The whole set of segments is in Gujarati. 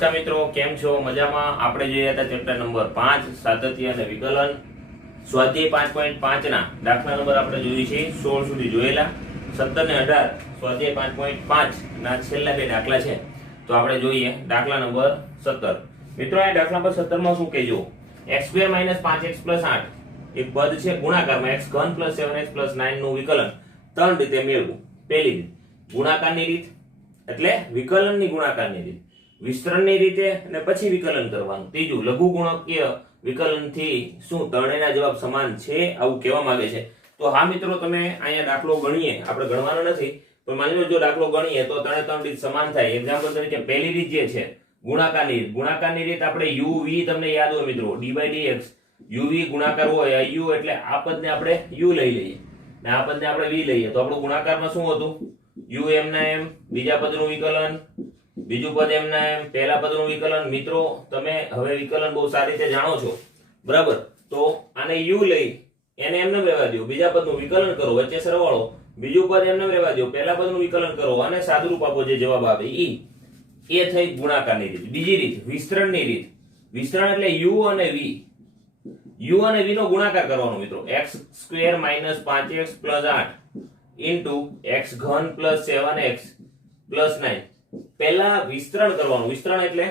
નમસ્કાર મિત્રો, કેમ છો? મજામાં? આપણે જોઈએ હતા ચેપ્ટર નંબર 5 સાતત્ય અને વિકલન. સ્વાધ્યાય 5.5 ના દાખલા નંબર આપણે જોઈ છે 16 સુધી જોયેલા. 17 અને 18 સ્વાધ્યાય 5.5 ના છેલ્લા બે દાખલા છે. તો આપણે જોઈએ દાખલા નંબર 17. મિત્રો આ દાખલા નંબર 17 માં શું કહેજો? x² - 5x + 8 એક પદ છે ગુણાકારમાં x³ + 7x + 9 નું વિકલન ત્રણ રીતે મેળવવું. પહેલી રીત ગુણાકારની રીત એટલે વિકલનની ગુણાકારની રીત, વિસ્તરણની રીતે અને પછી વિકલન કરવાનું. ત્રીજું લઘુગુણકીય વિકલનથી શું ત્રણેયના જવાબ સમાન છે આવું કહેવા માંગે છે. તો હા મિત્રો, તમે અહીંયા દાખલો ગણીએ, આપણે ગણવાનો નથી પણ માની લો જો દાખલો ગણીએ તો ત્રણ રીત સમાન થાય. એક્ઝામ્પલ તરીકે પહેલી રીત જે છે ગુણાકારની રીત આપણે uv, તમને યાદ હોય મિત્રો d/dx, uv ગુણાકાર હોય u એટલે આ પદને આપણે u લઈ લઈએ ને આ પદને આપણે v લઈએ તો આપણું ગુણાકારમાં શું હતું? u m ના m, બીજા પદનું વિકલન, બીજું પદ એમ ના એમ, પહેલા પદનું વિકલન. મિત્રો તમે હવે વિકલન બહુ સારી રીતે જાણો છો, બરાબર? તો આને u લઈ એને એમને રહેવા દો, બીજા પદનું વિકલન કરો, વચ્ચે સરવાળો, બીજું પદ એમને રહેવા દો, પહેલા પદનું વિકલન કરો અને સાદુરૂપ આપો, જે જવાબ આવે એ થઈ ગુણાકારની રીત. બીજી રીત વિસ્તરણની રીત. વિસ્તરણ એટલે u અને v નો ગુણાકાર કરવાનો મિત્રો. x² - 5x + 8 x³ + 7x + 9. પહેલા વિસ્તરણ કરવાનું. વિસ્તરણ એટલે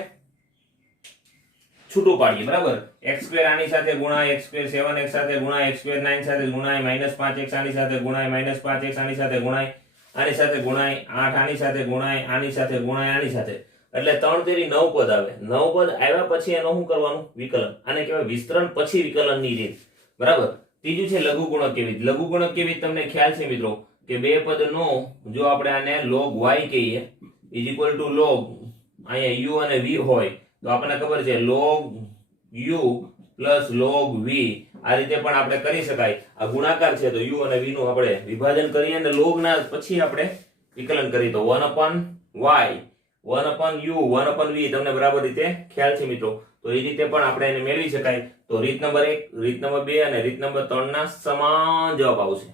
છૂટું પાડીએ, બરાબર? x² આની સાથે ગુણાય, x² 7x સાથે ગુણાય, x² 9 સાથે ગુણાય, -5x આની સાથે ગુણાય, -5x આની સાથે ગુણાય, આની સાથે ગુણાય, 8 આની સાથે ગુણાય, આની સાથે ગુણાય, આની સાથે, એટલે 3 તેરી 9 પદ આવે. 9 પદ આવ્યા પછી એનો શું કરવાનું? વિકલન. આને કહેવાય વિસ્તરણ પછી વિકલનની રીત, બરાબર? ત્રીજું છે લઘુગુણકીય રીત. લઘુગુણકીય રીત તમને ખ્યાલ છે મિત્રો કે બે પદનો જો આપણે આને log y કહીએ = log અહીંયા u અને v હોય તો આપણને ખબર છે log u + log v. આ રીતે પણ આપણે કરી શકાય. આ ગુણાકાર છે તો u અને v નું આપણે વિભાજન કરીએ અને log ના પછી આપણે વિકલન કરીએ તો 1/y 1/u 1/v તમને બરાબર રીતે ખ્યાલ છે મિત્રો. તો એ રીતે પણ આપણે એને મેળવી શકાય. તો રીત નંબર 1, રીત નંબર 2 અને રીત નંબર 3 ના સમાન જવાબ આવશે.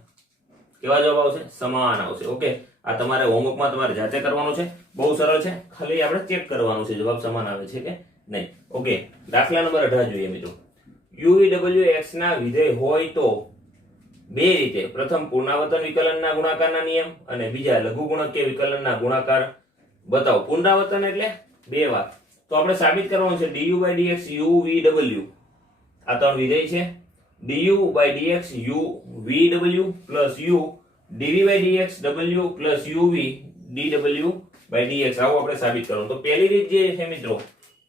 કેવા જવાબ આવશે? સમાન આવશે. ઓકે, આ તમારે હોમવર્કમાં તમારે જાતે કરવાનું છે. બહુ સરળ છે, ખાલી આપણે ચેક કરવાનું છે જવાબ સમાન આવે છે કે નહીં. ઓકે, દાખલા નંબર 18 જોઈએ મિત્રો. u/w x ના વિધેય હોય તો બે રીતે. પ્રથમ પુનરાવર્તન વિકલનના ગુણાકારના નિયમ અને બીજા લઘુગુણકીય વિકલનના ગુણાકાર બતાવો. પુનરાવર્તન એટલે બે વાર. તો આપણે સાબિત કરવાનું છે du/dx u/w આ ત્રણ વિધેય છે. du/dx u/w + u dv/dx w + uv dw/dx આવું આપણે સાબિત કરવાનું. તો પહેલી રીત જે છે મિત્રો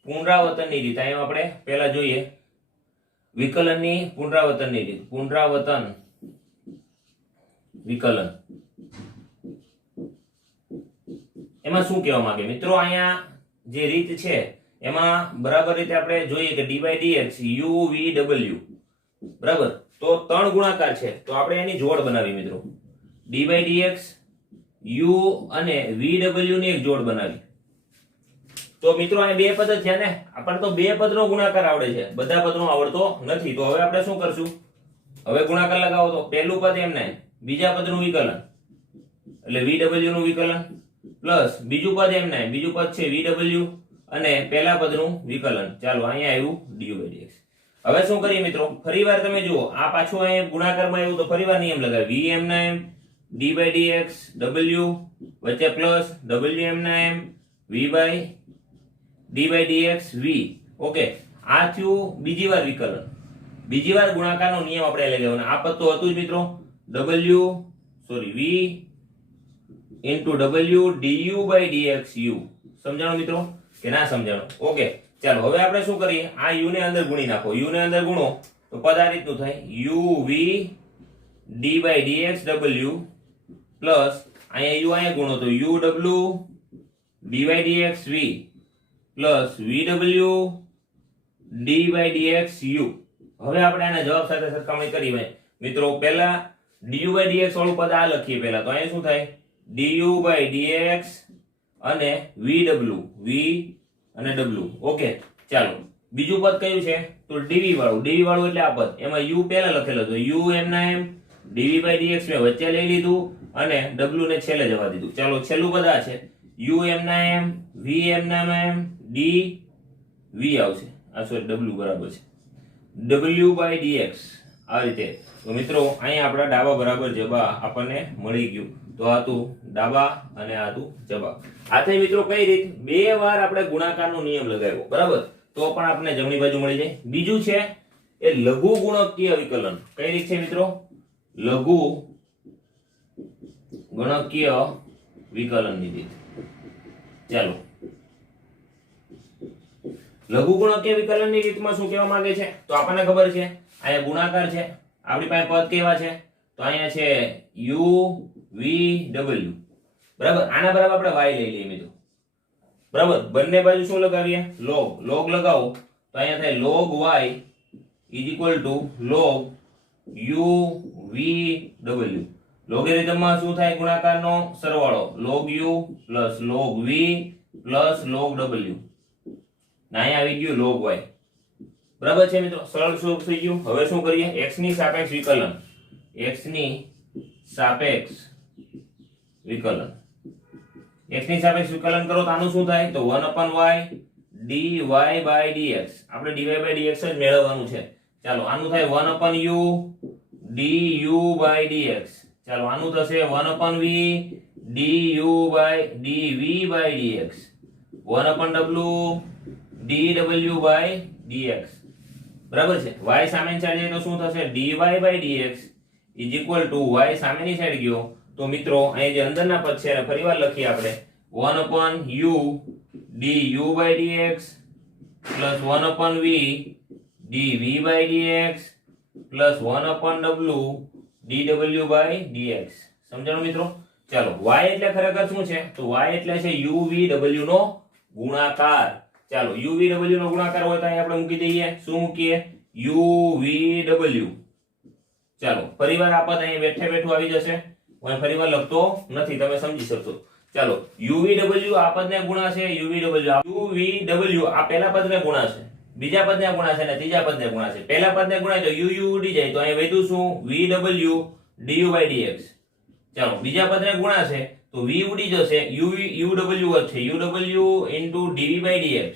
પુનરાવર્તનની રીત. અહીંયા આપણે પહેલા જોઈએ વિકલનની પુનરાવર્તનની રીત. પુનરાવર્તન વિકલન એમાં શું કહેવા માંગે મિત્રો? અહીંયા જે રીત છે એમાં બરાબર રીતે આપણે જોઈએ કે d/dx u/w, બરાબર? તો ત્રણ ગુણાકાર છે તો આપણે એની જોડ બનાવી મિત્રો. d/dx u અને vw ની એક જોડ બનાવી. તો મિત્રો આ બે પદ છે ને, આપણને તો બે પદનો ગુણાકાર આવડે છે, બધા પદનો આવડતો નથી. તો હવે આપણે શું કરશું? હવે ગુણાકાર લગાવો તો પહેલું પદ એમને બીજા પદનું વિકલન એટલે vw નું વિકલન પ્લસ બીજું પદ એમને બીજું પદ છે vw અને પહેલા પદનું વિકલન. ચાલો અહીંયા આવ્યું du/dx. હવે શું કરીએ મિત્રો? ફરીવાર તમે જુઓ આ પાછું અહીંયા ગુણાકારમાં આવ્યું તો ફરીવાર નિયમ લગાવી. v m ના m d/dx w વચ્ચે પ્લસ w m ના m d/dx v. ઓકે, આ થયું બીજી વાર વિકલન. બીજી વાર ગુણાકારનો નિયમ આપણે લગાવવાનો. આ પદ તો હતું જ મિત્રો v w du/dx u. સમજાણું મિત્રો કે ના સમજાણું? ઓકે, ચાલો હવે આપણે શું કરીએ? આ u ને અંદર ગુણી નાખો. u ને અંદર ગુણો તો પદ આ રીતનું થાય uv d/dx w પ્લસ અહીંયા u અહીંયા ગુણો તો uw d/dx v plus vw d/dx u. હવે આપણે આના જવાબ સાથે સરખામણી કરી મિત્રો. પહેલા du/dx વાળું પદ આ લખીએ પહેલા તો અહીંયા શું થાય? du/dx અને vw v અને w. ઓકે, ચાલો બીજું પદ કયું છે? તો dv વાળું. dv વાળું એટલે આ પદ, એમાં u પહેલા લખેલો તો u m ના m dv/dx મેં વચ્ચે લઈ લીધું અને w ને છેલ્લે જવા દીધું. ચાલો છેલ્લું પદ આ છે u એમના એમ, v એમના એમ, d v આવશે. આ સોરી w બરાબર છે w બાય dx. આ રીતે. તો મિત્રો અહીંયા આપણા ડાબા બરાબર જવાબ આપણને મળી ગયું. તો આ હતું ડાબા અને આ હતું જવાબ. આ થઈ મિત્રો કઈ રીત? બે વાર આપણે ગુણાકારનો નિયમ લગાવ્યો, બરાબર, તો પણ આપણને જમણી બાજુ મળી જાય. બીજું છે એ લઘુ ગુણકીય વિકલન. કઈ રીત છે મિત્રો? લઘુ ગુણકીય વિકલનની રીત. ચાલો, લઘુ ગુણકીય વિકલનની રીતમાં શું કહેવા માંગે છે? તો આપણને ખબર છે અહીંયા ગુણાકાર છે, આપણી પાસે પદ કેવા છે? તો અહીંયા છે u v w, બરાબર. આના બરાબર આપણે y લઈ લઈએ મિત્રો, બરાબર. બંને બાજુ શું લગાવીએ? log. log લગાવો તો અહીંયા થાય log y is equal to log u v w. લોગેરિધમમાં શું થાય? ગુણાકારનો સરવાળો log u plus log v plus log w. ના અહીંયા આવી ગયું log y, બરાબર છે મિત્રો. સરળ શું થઈ ગયું? હવે શું કરીએ? x ની સાપેક્ષ વિકલન. x ની સાપેક્ષ વિકલન. x ની સાપેક્ષ વિકલન કરો તો આનું શું થાય? તો 1/y dy by dx. આપણે dy by dx જ મેળવવાનું છે. ચાલો, આનું થાય 1/u du by dx. ચાલો, આનું થશે 1/v du by dv by dx. 1/w dw by dx. બરાબર છે. y સામેની સાઈડ જાય તો શું થશે? dy by dx is equal to y સામેની સાઈડ ગયો તો મિત્રો અહીં જે અંદરના પદ છે એને ફરીવાર લખીએ આપણે 1/u du by dx plus 1/v dv by dx plus 1/w dw by dx. સમજાણું મિત્રો? ચાલો, y એટલે ખરેખર શું છે? તો y એટલે છે uv w નો ગુણાકાર. ચાલો, uv w નો ગુણાકાર હોય તો અહીં આપણે મૂકી દઈએ. શું મૂકીએ? uv w. ચાલો, ફરીવાર આ પદ અહીં બેઠે બેઠું આવી જશે. હું ફરીવાર લખતો નથી, તમે સમજી શકશો. ચાલો, uv w આ પદને ગુણાશે, uv w આ પહેલા પદને ગુણાશે, બીજા પદને ગુણાશે અને ત્રીજા પદને ગુણાશે. પહેલા પદને ગુણાય તો u ઉડી જાય તો અહીં વધ્યું શું? vw du by dx. ચાલો, બીજા પદને ગુણાશે તો v ઉડી જશે, uw વધશે, uw into dv by dx.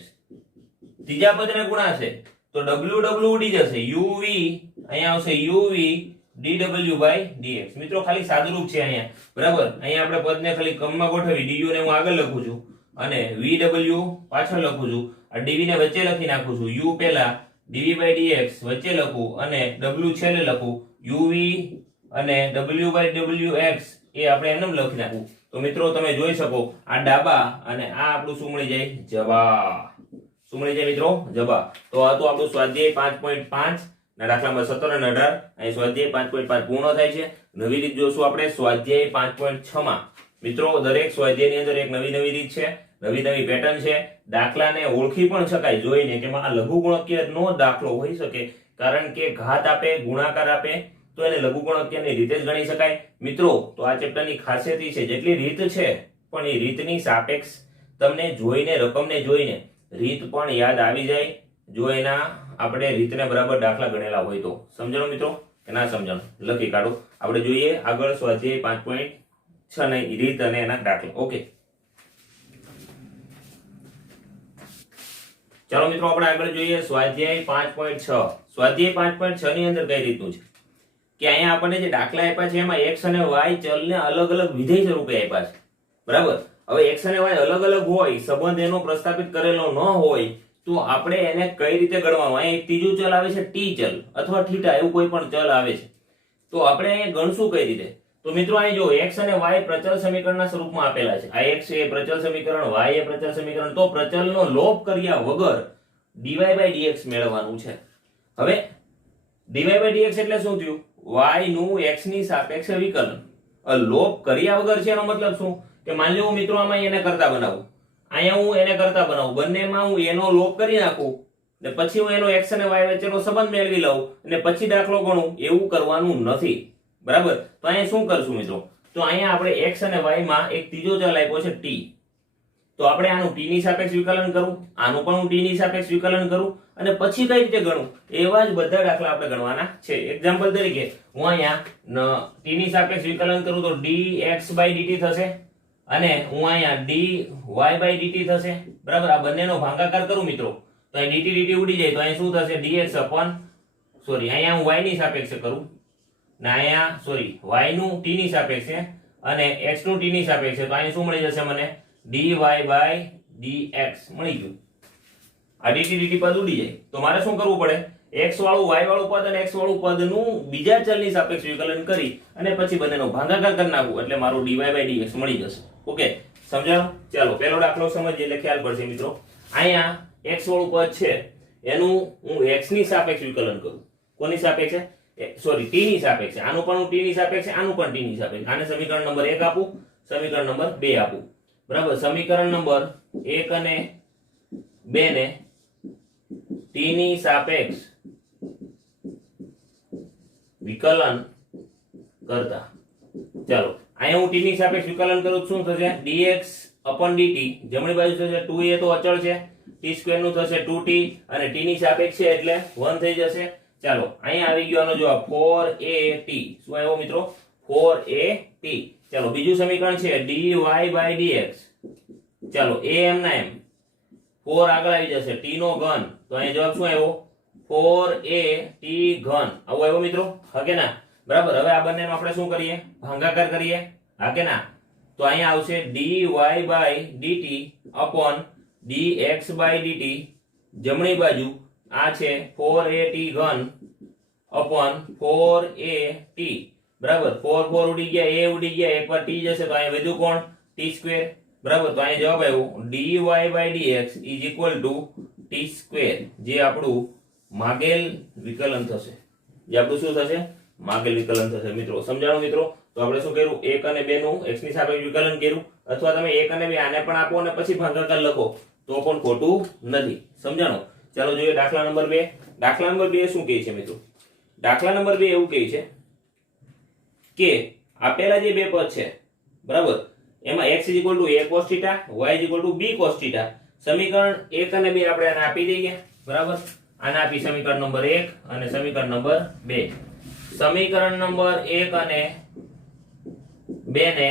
ત્રીજા પદને ગુણાશે તો ww ઉડી જશે, uv અહીંયા આવશે uv dw by dx. મિત્રો ખાલી સાદુરૂપ છે અહીંયા, બરાબર. અહીંયા આપણે પદને ખાલી ક્રમમાં ગોઠવી, du ને હું આગળ લખું છું અને vw પાછળ લખું છું. આ dv ને વચ્ચે લખી નાખું છું, u પહેલા dv by dx વચ્ચે લખું અને w છેલ્લે લખું, uv અને w by wx એ આપણે એમ લખી નાખું. તો મિત્રો તમે જોઈ શકો આ ડાબા અને આ આપણું શું મળી જાય? જવાબ. શું મળી જાય મિત્રો? જવાબ. તો આ તો આપણું સ્વાધ્યાય 5.5 ના દાખલામાં 17 અને 18. અહીં સ્વાધ્યાય 5.5 પૂર્ણ થાય છે. નવી રીત જોશું આપણે સ્વાધ્યાય 5.6 માં. મિત્રો દરેક સ્વાધ્યાયની અંદર એક નવી નવી રીત છે, નવી નવી પેટર્ન છે. દાખલાને ઓળખી પણ શકાય જોઈને કે આ લઘુ ગુણકીય નો દાખલો હોઈ શકે, કારણ કે ઘાત આપે, ગુણાકાર આપે તો એને લઘુ ગુણકીયની રીતે જ ગણી શકાય. મિત્રો તો આ ચેપ્ટરની ખાસિયત છે જેટલી રીત છે પણ એ રીતની સાપેક્ષ તમને જોઈને, રકમને જોઈને રીત પણ યાદ આવી જાય જો એના આપણે રીતને બરાબર દાખલા ગણેલા હોય તો. સમજણો મિત્રો કે ના સમજણો? લખી કાઢો. આપણે જોઈએ આગળ સ્વાધ્યાય 5.6 ની રીત અને એના દાખલા. ઓકે, ચાલો મિત્રો આપણે આગળ જોઈએ સ્વાધ્યાય 5.6. સ્વાધ્યાય 5.6 ની અંદર કઈ રીતનું છે કે અહીંયા આપણને જે દાખલા આપ્યા છે એમાં x અને y ચલને અલગ અલગ વિધેય સ્વરૂપે આપ્યા છે, બરાબર. હવે x અને y અલગ અલગ હોય, સંબંધ એનો પ્રસ્થાપિત કરેલો ન હોય તો આપણે એને કઈ રીતે ગણવાનું? અહીંયા એક ત્રીજું ચલ આવે છે t ચલ અથવા થીટા, એવું કોઈ પણ ચલ આવે છે તો આપણે અહીંયા ગણશું કઈ રીતે? તો મિત્રો અહીં જો x અને y પ્રચલ સમીકરણના સ્વરૂપમાં આપેલા છે. આ x એ પ્રચલ સમીકરણ, y એ પ્રચલ સમીકરણ, તો પ્રચલનો લોપ કર્યા વગર dy by dx મેળવવાનું છે. હવે dy by dx એટલે શું થયું? y નું x ની સાપેક્ષે વિકલન. લોપ કર્યા વગર છે એનો મતલબ શું? કે માની લો હું મિત્રો આમાં એને કરતા બનાવું, અહીંયા હું એને કરતા બનાવું, બંનેમાં હું એનો લોપ કરી નાખું ને પછી હું એનો x અને y વચ્ચેનો સંબંધ મેળવી લઉં અને પછી દાખલો ગણું, એવું કરવાનું નથી, બરાબર. તો અહીંયા શું કરશું મિત્રો? તો અહીંયા આપણે x અને y માં એક ત્રીજો ચલ આપ્યો છે t. તો આપણે આનું t ની સાપેક્ષ વિકલન કરું, આનું પણ હું t ની સાપેક્ષ વિકલન કરું અને પછી કઈ રીતે ગણું એવા જ બધા દાખલા આપણે ગણવાના છે. એક્ઝામ્પલ તરીકે હું અહીંયા t ની સાપેક્ષ વિકલન કરું તો dx by dt થશે, અને હું અહીંયા dy by dt થશે બરાબર. આ બંનેનો ભાગાકાર કરું મિત્રો તો અહીં dt dt ઉડી જાય તો અહીં શું થશે dx upon સોરી અહીંયા હું y ની સાપેક્ષે કરું ને અહીંયા સોરી y નું t ની સાપેક્ષે અને x નું t ની સાપેક્ષે તો અહીં શું મળી જશે મને dy by dx મળી ગયું. આ dt dt પદ ઉડી જાય તો મારે શું કરવું પડે x વાળું y વાળું પદ અને x વાળું પદનું બીજા ચલની સાપેક્ષે વિકલન કરી અને પછી બંનેનો ભાગાકાર કરી નાખવું એટલે મારું dy by dx મળી જશે. ઓકે સમજાણું. ચાલો પહેલો દાખલો સમજીએ એટલે ખ્યાલ પડશે મિત્રો. અહીંયા x વાળું પદ છે એનું હું x ની સાપેક્ષે વિકલન કરું. કોની સાપેક્ષે સોરી t ની સાપેક્ષે. આનું પણ હું t ની સાપેક્ષે આનું પણ t ની સાપેક્ષે. આને સમીકરણ નંબર 1 આપું સમીકરણ નંબર 2 આપું બરાબર. સમીકરણ નંબર 1 અને 2 ને t ની સાપેક્ષ વિકલન કરતા ચાલો અહીંયા હું t ની સાપેક્ષ વિકલન કરું શું થશે dx upon dt જમણી બાજુ થશે 2a તો અચળ છે t² નું થશે 2t અને t ની સાપેક્ષ છે એટલે 1 થઈ જશે. ચાલો અહીંયા આવી ગયો આનો જવાબ 4at. શું આવ્યો મિત્રો 4at. ચાલો બીજું સમીકરણ છે dy by dx. ચાલો a એમ ના એમ 4 આગળ આવી જશે t નો ઘન તો અહીંયા જવાબ શું આવ્યો 4at ઘન. આવું આવ્યો મિત્રો હા કે ના બરાબર. હવે આ બંનેનો આપણે શું કરીએ ભાગાકાર કરીએ હા કે ના. તો અહીંયા આવશે dy by dt upon dx by dt જમણી બાજુ આ છે 4at ઘન upon 4at બરાબર. 4 4 ઉડી ગયા a ઉડી ગયા એકવાર t જશે તો અહીંયા વધ્યું કોણ t² બરાબર. તો અહીંયા જવાબ આવ્યો dy by dx is equal to t². જે આપણું માગેલ વિકલન થશે. જે આપણું શું થશે માગેલ વિકલન થશે મિત્રો. સમજાણું મિત્રો. તો આપણે શું કર્યું 1 અને 2 નું x ની સાપેક્ષે વિકલન કર્યું અથવા તમે 1 અને 2 આને પણ આપો અને પછી ભાગાકાર લખો તો પણ ખોટું નથી. સમજાણું. ચાલો જોઈએ દાખલા નંબર 2. દાખલા નંબર 2 શું કહે છે મિત્રો. દાખલા નંબર 2 એવું કહે છે કે આપેલા જે બે પદ છે બરાબર એમાં x a cos θ y b cos θ. સમીકરણ 1 અને 2 આપણે આને આપી દઈએ બરાબર. આને આપી સમીકરણ નંબર 1 અને સમીકરણ નંબર 2. સમીકરણ નંબર 1 અને 2 ને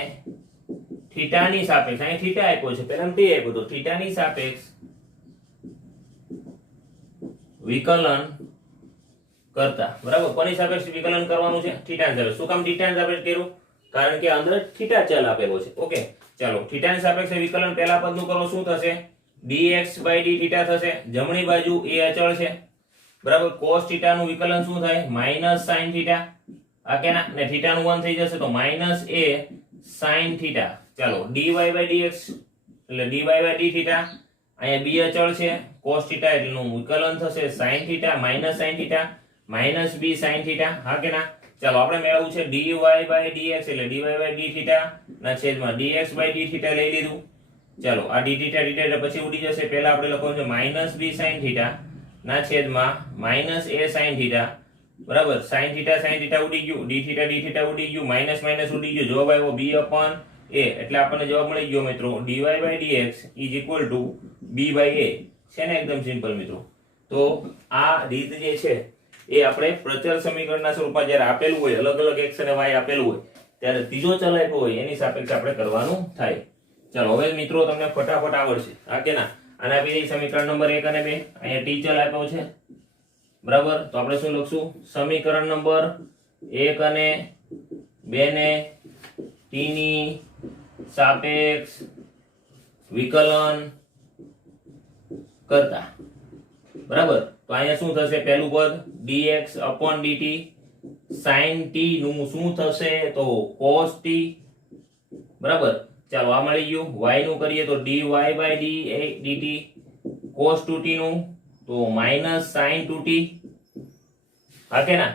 θ ની સાપેક્ષ અહીં θ આપ્યો છે પહેલા t આપ્યો તો θ ની સાપેક્ષ વિકલન કરતા બરાબર. કોની સાપેક્ષ વિકલન કરવાનું છે θ ની સાપેક્ષ. શું કામ θ ની સાપેક્ષ કર્યું કારણ કે અંદર θ ચલ આપેલો છે. ઓકે ચાલો θ ની સાપેક્ષે વિકલન પહેલા પદનું કરો શું થશે dx by dθ થશે. જમણી બાજુ એ અચળ છે બરાબર. cos θ નું વિકલન શું થાય sin θ આ કે ના ને θ નું 1 થઈ જશે તો a sin θ. ચાલો dy by dx એટલે dy by dθ અહીંયા b અચળ છે cos θ એટલેનું વિકલન થશે sin θ sin θ b sin θ હા કે ના. ચાલો આપણે મેળવવું છે dy by dx એટલે dy by dθ ના છેદમાં dx by dθ લઈ લીધું. ચાલો આ dθ dθ પછી ઉડી જશે પહેલા આપણે લખવાનું છે b sin θ ના છેદમાં a sin θ બરાબર. sin θ ઉડી ગયું dθ dθ ઉડી ગયું માઈનસ માઈનસ ઉડી ગયું જવાબ આવ્યો b upon a એટલે આપણને જવાબ મળી ગયો મિત્રો dy by dx is equal to b by a. છે ને એકદમ સિમ્પલ મિત્રો. તો આ રીત જે છે એ આપણે પ્રચલ સમીકરણના સ્વરૂપમાં જ્યારે આપેલું હોય અલગ અલગ x અને y આપેલું હોય ત્યારે ત્રીજો ચલ આપ્યો હોય એની સાપેક્ષે આપણે કરવાનું થાય. ચાલો હવે મિત્રો તમને ફટાફટ આવડશે હા કે ના. આને આપી દઈએ સમીકરણ નંબર 1 અને 2 અહીંયા t ચલ આપ્યો છે બરાબર. તો આપણે શું લખશું સમીકરણ નંબર 1 અને 2 ને t ની સાપેક્ષ વિકલન કરતા બરાબર. તો અહીંયા શું થશે પહેલું પદ dx upon dt sin t નું શું થશે તો cos t બરાબર. ચાલો આ મળી ગયું. y નું કરીએ તો dy by dt cos 2t નું તો sin 2t હા કે ના.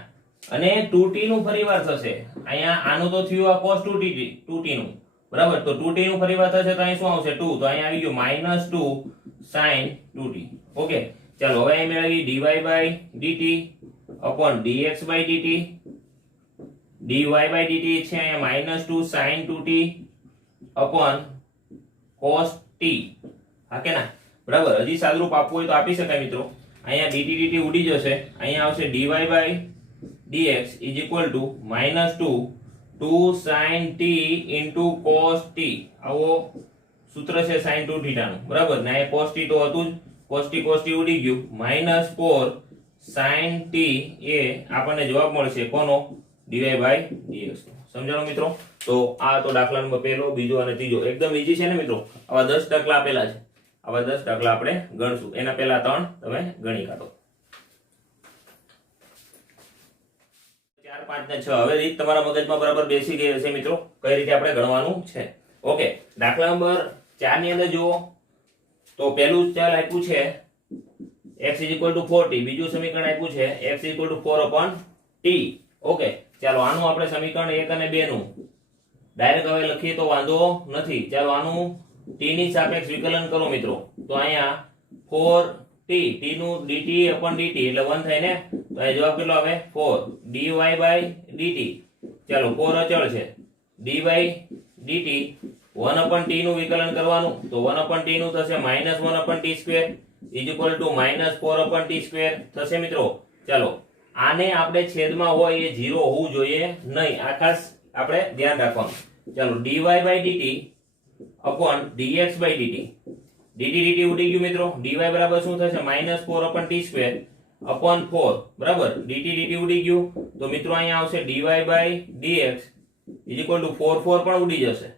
અને 2t નું ફરીવાર થશે અહીંયા આનું તો થયું આ cos 2t નું બરાબર. તો 2t નું ફરીવાર થશે તો અહીં શું આવશે 2 તો અહીં આવી ગયું -2 sin 2t. ઓકે ચાલો હવે અહીં મેળવી dy by dt upon dx by dt dy by dt છે અહીંયા -2 sin 2t upon cos t હા કે ના બરાબર. હજી સાદુરૂપ આપવું હોય તો આપી શકાય મિત્રો. અહીંયા dt dt ઉડી જશે અહીંયા આવશે dy by dx is equal to -2 2 sin t into cos t આવો સૂત્ર છે sin 2 થીટા નું બરાબર ને એ cos t તો હતું જ cos t ઉડી ગયું -4 sin t એ આપણને જવાબ મળશે કોનો dy/dx સમજાણો મિત્રો તો આ તો દાખલા નંબર પહેલો બીજો અને ત્રીજો એકદમ ઈઝી છે ને મિત્રો આવા 10 દાખલા આપેલા છે આવા 10 દાખલા આપણે ગણશું એના પહેલા 3 તમે ગણી કાઢો 4 5 ને 6 હવે રીત તમારા મગજમાં બરાબર બેસી ગઈ હશે મિત્રો કઈ રીતે આપણે ગણવાનું છે ઓકે દાખલા નંબર 4 ની અંદર જુઓ તો પહેલું ચલ આપ્યું છે x = 4t બીજું સમીકરણ આપ્યું છે x = 4/t ઓકે ચાલો આનું આપણે સમીકરણ 1 અને 2 નું ડાયરેક્ટ હવે લખીએ તો વાંધો નથી ચાલો આનું t ની સાપેક્ષ વિકલન કરો મિત્રો તો અહીંયા 4t t નું dt/dt એટલે 1 થાય ને તો આ જવાબ કેટલો આવે 4 dy/dt ચાલો 4 અચળ છે d/dt 1/t નું વિકલન કરવાનું તો 1/t નું થશે -1/t² = -4/t² થશે મિત્રો ચાલો આને આપણે છેદમાં હોય એ 0 હોવું જોઈએ નહીં આ ખાસ આપણે ધ્યાન રાખવાનું ચાલો dy/dt dx/dt dt ઉડી ગયું મિત્રો dy બરાબર શું થશે -4/t² 4 બરાબર dt ઉડી ગયું તો મિત્રો અહીંયા આવશે dy/dx = 4 પણ ઉડી જશે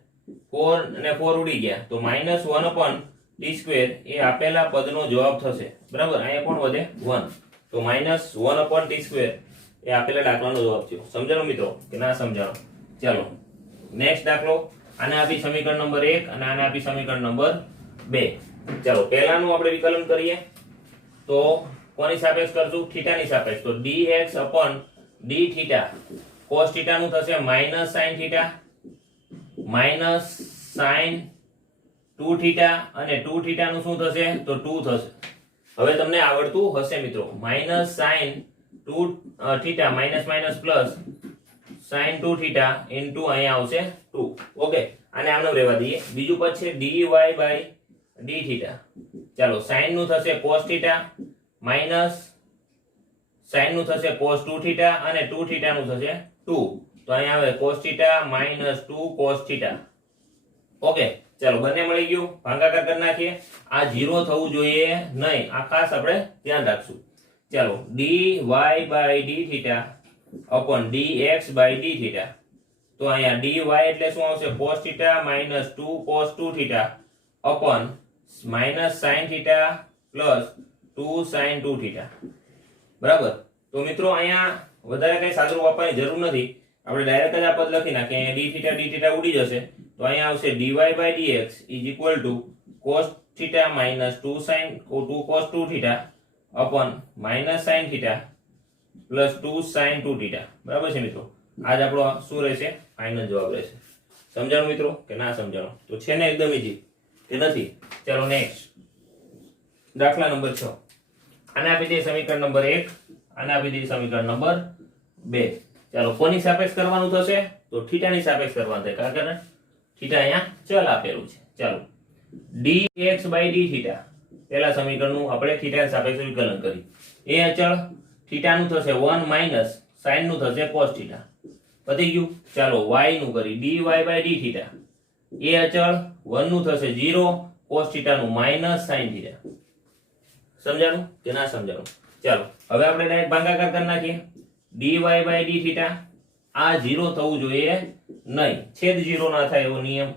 4 અને 4 ઉડી ગયા તો -1/t² એ આપેલા પદનો જવાબ થશે બરાબર અહીંયા કોણ વધે 1 તો -1/t² એ આપેલા દાખલાનો જવાબ છે સમજાણો મિત્રો કે ના સમજાણો ચાલો નેક્સ્ટ દાખલો આને આપી સમીકરણ નંબર 1 અને આને આપી સમીકરણ નંબર 2 ચાલો પહેલાનું આપણે વિકલન કરીએ તો કોની સાપેક્ષ કરશું થીટાની સાપેક્ષ તો dx/d cos θ નું થશે -sin θ -sin 2θ અને 2θ નું શું થશે તો 2 થશે હવે તમને આવડતું હશે મિત્રો -sin 2θ minus plus sin 2θ into અહીંયા આવશે 2 ઓકે આને આમનો રહેવા દઈએ બીજું પદ છે dy/dθ ચાલો sin નું થશે cos θ માઈનસ sin નું થશે cos 2θ અને 2θ નું થશે 2 તો અહીંયા આવે cos θ - 2 cos θ ઓકે ચાલો બંને મળી ગયું ભાગાકાર કરી નાખીએ આ 0 થવું જોઈએ નહીં આ ખાસ આપણે ધ્યાન રાખશું ચાલો dy/dθ dx/dθ તો અહીંયા dy એટલે શું આવશે cos θ - 2 cos 2θ sin θ plus 2 sin 2θ બરાબર તો મિત્રો અહીંયા વધારે કઈ સાદુરૂપ આપવાની જરૂર નથી આપણે ડાયરેક્ટ જ આ પદ લખી નાખીએ અહીંયા dθ ઉડી જશે તો અહીંયા આવશે dy/dx = cos θ - 2 cos 2θ sin θ plus 2 sin 2θ બરાબર છે મિત્રો આજ આપણો શું રહેશે ફાઇનલ જવાબ રહેશે સમજાણું મિત્રો કે ના સમજાણું તો છે ને એકદમ ઈઝી કે નથી ચાલો નેક્સ્ટ દાખલા નંબર 6 આને આપી દઈએ સમીકરણ નંબર 1 આને આપી દઈએ સમીકરણ નંબર 2 ચાલો કોની સાપેક્ષ કરવાનું થશે તો થીટાની સાપેક્ષ કરવાનું થાય કારણ કે થીટા અહીંયા ચલ આપેલું છે ચાલો dx/dθ પહેલા સમીકરણનું આપણે થીટાની સાપેક્ષ વિકલન કરી એ અચળ થીટા નું થશે 1 માઈનસ sin નું થશે cos θ પતી ગયું ચાલો y નું કરી dy/dθ એ અચળ 1 નું થશે 0 cos θ નું માઈનસ sin θ સમજાણું કે ના સમજાણું ચાલો હવે આપણે ડાયરેક્ટ ભાગાકાર કરી નાખીએ dy/dθ આ 0 થવું જોઈએ નહીં છેદ 0 ના થાય એવો નિયમ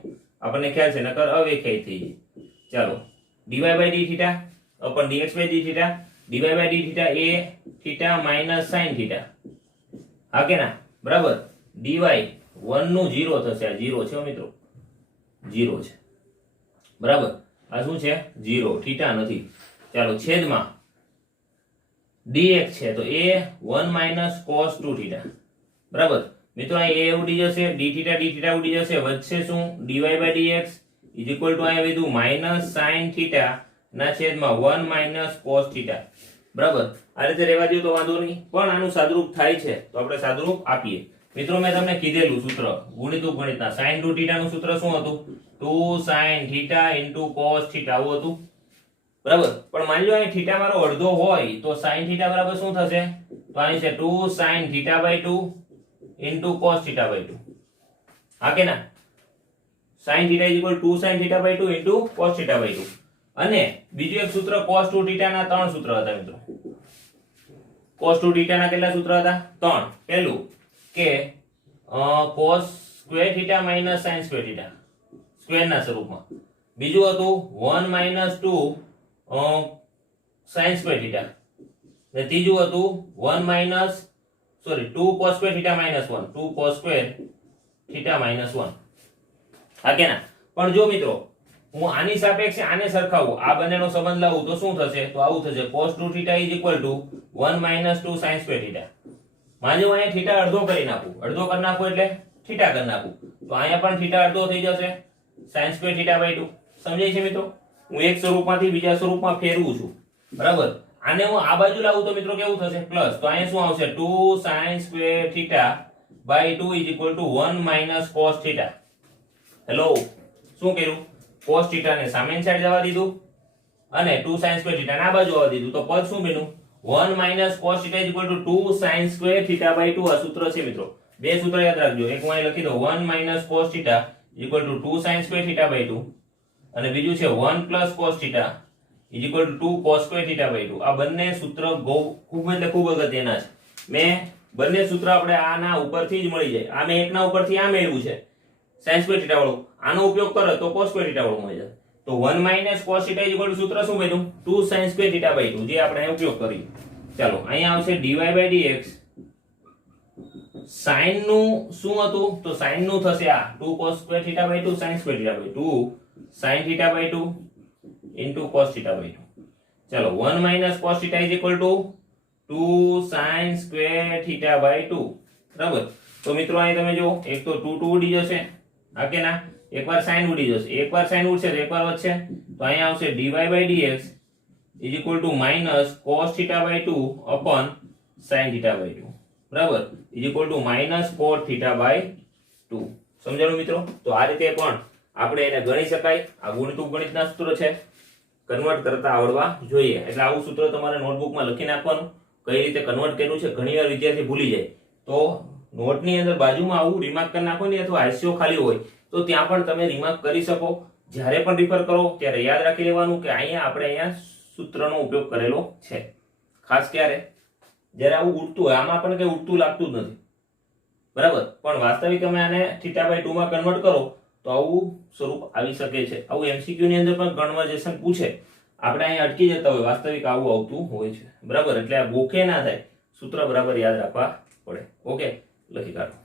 આપણને ખ્યાલ છે નકર અવ્યાખ્યાયિત થઈ જાય ચાલો dy/dθ dx/dθ dy/dθ એ θ માઈનસ sin θ હા કે ના બરાબર dy 1 નું 0 થશે આ 0 છે મિત્રો 0 છે બરાબર આ શું છે 0 θ નથી ચાલો છેદમાં dx છે તો એ 1 માઈનસ cos 2θ બરાબર મિત્રો અહીં a ઉડી જશે dθ ઉડી જશે વધશે શું dy/dx અહીંયા વિધું માઈનસ sin θ ના છેદમાં 1 માઈનસ cos θ બરાબર આ રીતે રહેવા દો તો વાંધો નહીં પણ આનું સાદુરૂપ થાય છે તો આપણે સાદુરૂપ આપીએ મિત્રો મેં તમને કીધેલું સૂત્ર ગુણિત ઉપગણિતના sin 2θ નું સૂત્ર શું હતું 2 sin θ * cos θ આવું હતું બરાબર પણ માની લો અહીં θ મારો અડધો હોય તો sin θ બરાબર શું થશે તો અહીં છે 2 sin θ/2 * cos θ/2 હા કે ના? sin θ is equal to 2 sin θ by 2 into cos θ by 2. અને બીજું એક સૂત્ર cos 2 θ ના ત્રણ સૂત્ર હતા મિત્રો. cos 2 θ ના કેટલા સૂત્ર હતા? ત્રણ. પહેલું કે cos square θ minus sin square θ square ના સ્વરૂપમાં. બીજું હતું 1 minus 2 sin square θ. ને ત્રીજું હતું 2 cos square θ minus 1 2 cos square θ minus 1. હા કે ના? પણ જો મિત્રો હું આની સાપેક્ષે આને સરખાવું, આ બંનેનો સંબંધ લાવું તો શું થશે? તો આવું થશે cos 2 θ is equal to 1 minus 2 sin square θ. માની લો અહીંયા θ અડધો કરી નાખું, અડધો કરી નાખું એટલે θ કરી નાખું, તો અહીંયા પણ θ અડધો થઈ જશે sin square θ by 2. સમજાય છે મિત્રો? હું એક સ્વરૂપમાંથી બીજા સ્વરૂપમાં ફેરવું છું, બરાબર? આને હું આ બાજુ લાવું તો મિત્રો કેવું થશે? પ્લસ. તો અહીંયા શું આવશે? 2 sin square θ by 2 is equal to 1 minus cos θ. Hello, શું કર્યું? cos θ ને સામેની સાઈડ જવા દીધું અને 2 sin square θ ને આ બાજુ આવવા દીધું, તો પદ શું બન્યું? 1 minus cos θ is equal to 2 sin square θ by 2. આ સૂત્ર છે મિત્રો. બે સૂત્ર યાદ રાખજો. એક હું અહીં લખી દઉં 1 minus cos θ equal to 2 sin square θ by 2 અને બીજું છે 1 plus cos θ is equal to 2 cos square θ by 2. આ બંને સૂત્ર ખૂબ એટલે ખૂબ અગત્યના છે. મેં બંને સૂત્ર આપણે આના ઉપરથી જ મળી જાય. આ મેં એકના ઉપરથી આ મેળવ્યું છે sin square θ વાળું. આનો ઉપયોગ કરો તો cos square θ વાળું મળી જાય. તો 1 minus cos θ is equal to સૂત્ર શું બન્યું? 2 sin square θ by 2, જે આપણે અહીં ઉપયોગ કરીએ. ચાલો અહીંયા આવશે dy by dx. sin નું શું હતું? તો sin નું થશે આ 2 cos square θ by 2 sin square θ by 2 sin θ by 2 into cos θ by 2. ચાલો 1 minus cos θ is equal to 2 sin square θ by 2. બરાબર? તો મિત્રો અહીં તમે જો એક તો 2 ઉડી જશે, હા કે ના? એકવાર sin ઉડી જશે, એકવાર sin ઉડશે તો એકવાર વધશે, તો અહીંયા આવશે dy by dx is equal to minus cos θ by 2 upon sin θ by 2. બરાબર? is equal to minus cos θ by 2. સમજાણું મિત્રો? તો આ રીતે પણ આપણે એને ગણી શકાય. આ ગુણિત ગણિતના સૂત્ર છે, કન્વર્ટ કરતા આવડવા જોઈએ. એટલે આવું સૂત્ર તમારે નોટબુકમાં લખી નાખવાનું, કઈ રીતે કન્વર્ટ કર્યું છે. ઘણીવાર વિદ્યાર્થી ભૂલી જાય, તો નોટની અંદર બાજુમાં આવું રિમાર્ક કરી નાખો ને, અથવા હાસ્યો ખાલી હોય તો ત્યાં પણ તમે રિમાર્ક કરી શકો. જ્યારે પણ રિફર કરો ત્યારે યાદ રાખી લેવાનું કે અહીંયા સૂત્રનો ઉપયોગ કરેલો છે. ખાસ ક્યારે? જ્યારે આવું ઉડતું હોય. આમાં પણ કઈ ઉડતું લાગતું જ નથી, બરાબર? પણ વાસ્તવિક તમે આને θ by 2 માં કન્વર્ટ કરો તો આવું સ્વરૂપ આવી શકે છે. આવું MCQ ની અંદર પણ કન્વર્ઝેશન પૂછે, આપણે અહીંયા અટકી જતા હોય, વાસ્તવિક આવું આવતું હોય છે, બરાબર? એટલે આ ગોખે ના થાય, સૂત્ર બરાબર યાદ રાખવા પડે. ઓકે, લખી કાઢો.